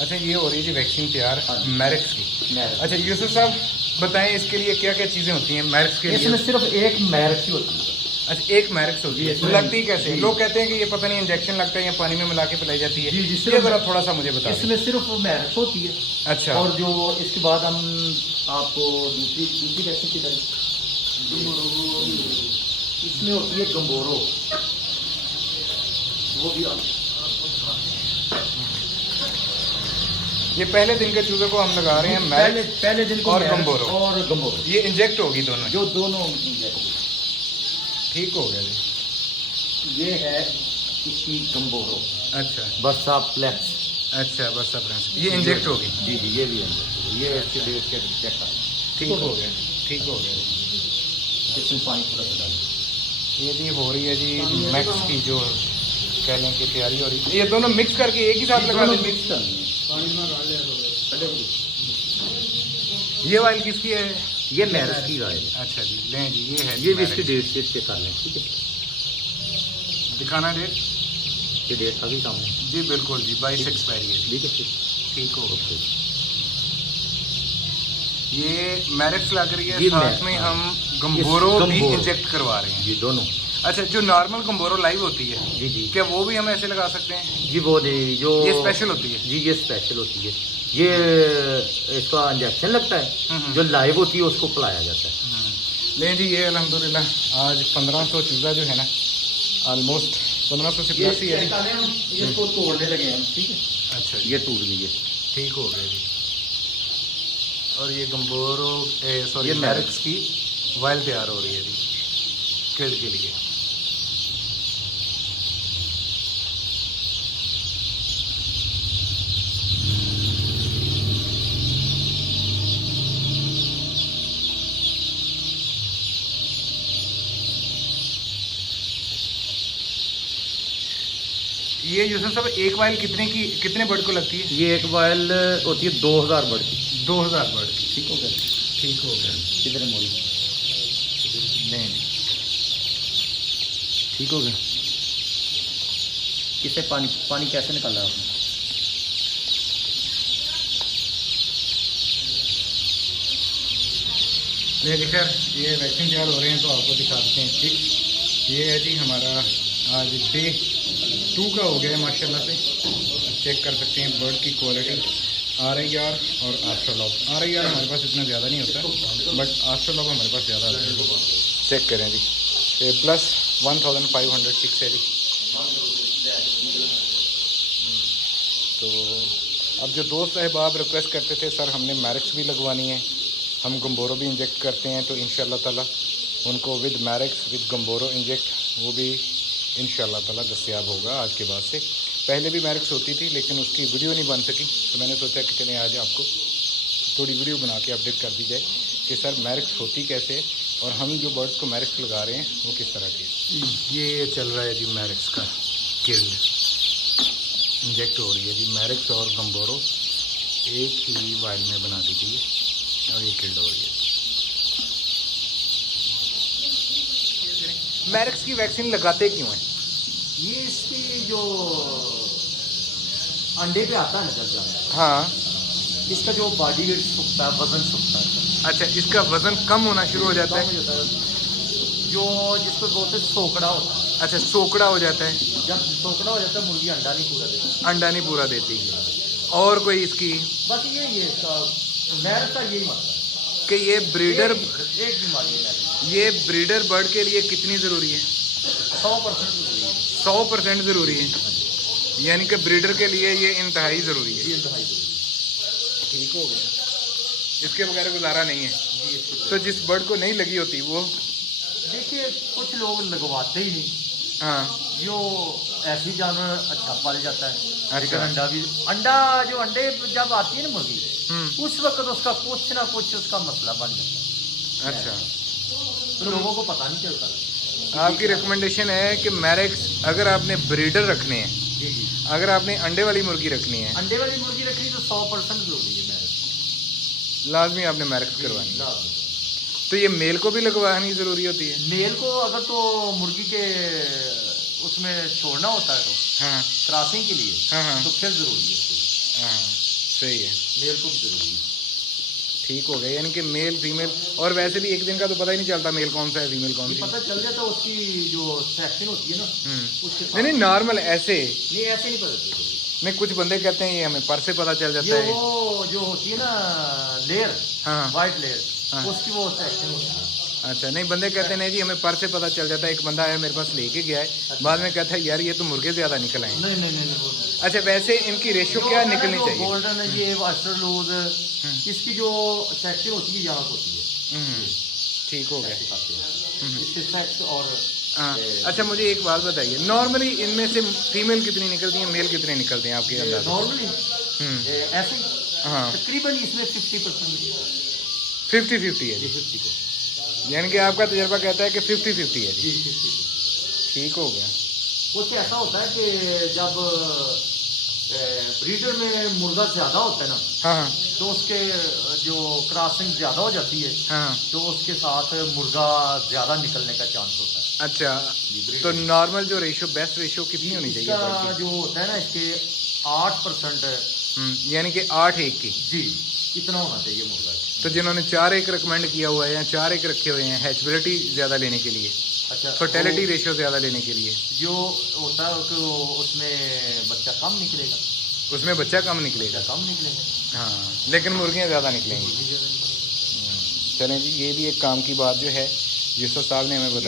अच्छा, ये हो रही है जी वैक्सीन तैयार मैरिक्स की। अच्छा यूसुफ साहब बताएं, इसके लिए क्या क्या चीज़ें होती हैं मैरिक्स के लिए? इसमें सिर्फ एक मैरिक्स ही होती है। अच्छा, एक मैरिक्स होती है। लगती कैसे? लोग कहते हैं कि ये पता नहीं इंजेक्शन लगता है या पानी में मिला के पिलाई जाती है। जी, ये जरा थोड़ा सा मुझे बता दें। इसमें सिर्फ मैरिक्स होती है। अच्छा, और जो इसके बाद हम आपको दूसरी वैक्सीन की तरह इसमें होती है गंबोरो, वो भी ये पहले दिन के चूजे को हम लगा रहे हैं पहले दिन को और गंबोरो। ये इंजेक्ट होगी दोनों, जो दोनों इंजेक्ट। ठीक हो गया जी। ये है इसकी गंबोरो। अच्छा, बरसा प्लेक्स। अच्छा बस अब ये इंजेक्ट होगी। जी जी, ये भी है, ये ऐसे डेट के चेक कर। ठीक हो गया, ठीक हो गया। इसमें पानी थोड़ा सा डालें। ये जी हो रही है जी मैक्स की, जो कह लें कि तैयारी हो रही है। ये दोनों मिक्स करके एक ही साथ लगा दें? मिक्स करनी है। ये वाइल किसकी है? ये मैरिक्स की ऑयल। अच्छा जी, लें जी, ये है। ये भी इसकी डेट से चेक कर लें, ठीक है? दिखाना डेट। ये डेट अभी सामने जी बिल्कुल जी, 22 एक्सपायरी है। ठीक है, ठीक हो गया। ये मैरिक्स लग रही है, जी, साथ में हम गंबोरो भी इंजेक्ट करवा रहे हैं। जी दोनों। अच्छा, जो नॉर्मल गंबोरो लाइव होती है, जी जी, क्या वो भी हम ऐसे लगा सकते हैं? जी वो नहीं, जो ये स्पेशल होती है। जी ये स्पेशल होती है। ये इसका इंजेक्शन लगता है, जो लाइव होती है उसको पिलाया जाता है। लें जी, ये अल्हम्दुलिल्लाह आज 1500 चूज़ा जो है ना, ऑलमोस्ट 1500 से प्लस ही है। इसको तोड़ने लगे हैं, ठीक है? अच्छा, ये टूट गई है। ठीक हो गया जी। और ये गंबोरो सॉरी ये मैरिक्स की वाइल तैयार हो रही है जी किल के लिए। ये यूसुफ साहब एक वाइल कितने बर्ड को लगती है? ये एक वाइल होती है 2000 बर्ड की। 2000 बर्ड की। ठीक हो गया, ठीक हो गया। किधर मोड़ी नहीं, ठीक हो गया। इससे पानी कैसे निकाला आपने? ले जी खैर, ये वैक्सीन तैयार हो रहे हैं तो आपको दिखाते हैं। ठीक, ये है जी हमारा आज डे 2 का हो गया है माशाल्लाह से। चेक कर सकते हैं बर्ड की क्वालिटी। RIR और आस्ट्रोलॉग। RIR हमारे पास इतना ज़्यादा नहीं होता, बट आस्ट्रोलॉग हमारे पास ज़्यादा आता है। चेक करें जी, ये प्लस 1500 चिक्स है जी। तो अब जो दोस्त अहबाब रिक्वेस्ट करते थे सर हमने मैरिक्स भी लगवानी है, हम गंबोरो भी इंजेक्ट करते हैं, तो इंशाल्लाह ताला उनको विद मैरिक्स विद गंबोरो इंजेक्ट वो भी इंशाल्लाह ताला दस्तयाब होगा आज के बाद से। पहले भी मैरिक्स होती थी लेकिन उसकी वीडियो नहीं बन सकी, तो मैंने सोचा कि चलें आज आपको थोड़ी वीडियो बना के अपडेट कर दी जाए कि सर मैरिक्स होती कैसे है और हम जो बर्ड्स को मैरिक्स लगा रहे हैं वो किस तरह की। ये चल रहा है जी मैरिक्स का किल्ड, इंजेक्ट हो रही है जी मैरिक्स और गंबोरो एक ही वाइल में बना दी गई है और ये किल्ड हो रही है। मैरिक्स की वैक्सीन लगाते क्यों हैं? ये इसकी जो अंडे पे आता है ना जब जाता, हाँ, इसका जो बॉडी वेट सूखता है, वजन सूखता है। अच्छा, इसका वजन कम होना शुरू हो जाता है। जो जिसको बोलते हैं सोकड़ा होता है। अच्छा, सोकड़ा हो जाता है। जब सोकड़ा हो जाता है मुर्गी अंडा नहीं पूरा देती। अंडा नहीं पूरा देती। और कोई इसकी बस ये इसका मैरिक्स का यही मतलब कि ये ब्रीडर एक बीमारी है। ये ब्रीडर बर्ड के लिए कितनी ज़रूरी है? 100% ज़रूरी है। 100% ज़रूरी है, यानी कि ब्रीडर के लिए ये इंतहाई ज़रूरी है। ठीक हो गया, इसके बगैर गुजारा नहीं है। तो जिस बर्ड को नहीं लगी होती वो देखिए कुछ लोग लगवाते ही नहीं। हाँ, जो ऐसी जानवर अच्छा पाल जाता है। अच्छा, अंडा जो अंडे जब आती है ना मुर्गी, उस वक्त उसका कुछ ना कुछ उसका मसला बन जाता है। अच्छा, तो लोगों को पता नहीं चलता। आपकी रिकमेंडेशन है कि मैरिक्स अगर आपने ब्रीडर रखने हैं, जी जी, अगर आपने अंडे वाली मुर्गी रखनी है, अंडे वाली मुर्गी रखनी तो 100% जरूरी है मैरिक्स। लाजमी आपने मैरिक्स करवानी है। तो ये मेल को भी लगवानी ज़रूरी होती है? मेल को अगर तो मुर्गी के उसमें छोड़ना होता है तो हाँ, क्रॉसिंग के लिए, हाँ, तो फिर जरूरी है। हाँ। सही है, मेल को भी जरूरी है। ठीक हो गया। यानी कि मेल फीमेल, और वैसे भी एक दिन का तो पता ही नहीं चलता मेल कौन सा है फीमेल कौन ये सी। पता चल जाता है उसकी जो सेक्शन होती है ना, उसके नहीं नहीं, नॉर्मल ऐसे नहीं, ऐसे नहीं पता चलता। नहीं, कुछ बंदे कहते हैं ये हमें पर से पता चल जाता ये है। वो जो होती है ना लेयर, हाँ वाइट लेयर, हाँ। उसकी वो सेक्शन होती है। अच्छा, नहीं बंदे कहते हैं नहीं जी हमें पर से पता चल जाता है। एक बंदा आया मेरे पास लेके गया है, बाद में कहता है यार ये तो मुर्गे ज़्यादा निकल आए। नहीं नहीं नहीं, नहीं वो नहीं। अच्छा, वैसे इनकी रेशियो क्या निकलनी चाहिए? गोल्डन है ये वास्टर लूज, इसकी जो सेक्शन होती है यहाँ होती है। ठीक हो गया। इससे सेक्स और हाँ, अच्छा मुझे एक बात बताइए, नॉर्मली इनमें से फीमेल कितनी निकलती हैं, मेल कितने निकलते हैं आपके अंदाज? नॉर्मली ऐसे ही हाँ, तकरीबन इसमें 50% 50-50 है जी। 50%। यानी कि आपका तजर्बा कहता है कि 50-50 है जी। जी 50%। ठीक हो गया। कुछ ऐसा होता है कि जब ब्रीडर में मुर्गा ज़्यादा होता है ना, हाँ हाँ तो उसके जो क्रॉसिंग ज़्यादा हो जाती है, हाँ। तो उसके साथ मुर्गा ज़्यादा निकलने का चांस होता है। अच्छा, तो नॉर्मल जो रेशियो, बेस्ट रेशियो कितनी होनी चाहिए? इसका जो होता है ना, इसके 8% यानी कि 8-1 की। जी इतना होना चाहिए मुर्गा। तो जिन्होंने 4-1 रिकमेंड किया हुआ है या 4-1 रखे हुए हैं हैचबिलिटी ज़्यादा लेने के लिए, अच्छा, फर्टिलिटी रेशियो ज़्यादा लेने के लिए, जो होता है कि उसमें बच्चा कम निकलेगा, उसमें बच्चा कम निकलेगा। बच्चा कम निकलेगा। हाँ, लेकिन मुर्गियाँ ज़्यादा निकलेंगी। चलें जी, ये भी एक काम की बात जो है यूसुफ साहब ने हमें बताया।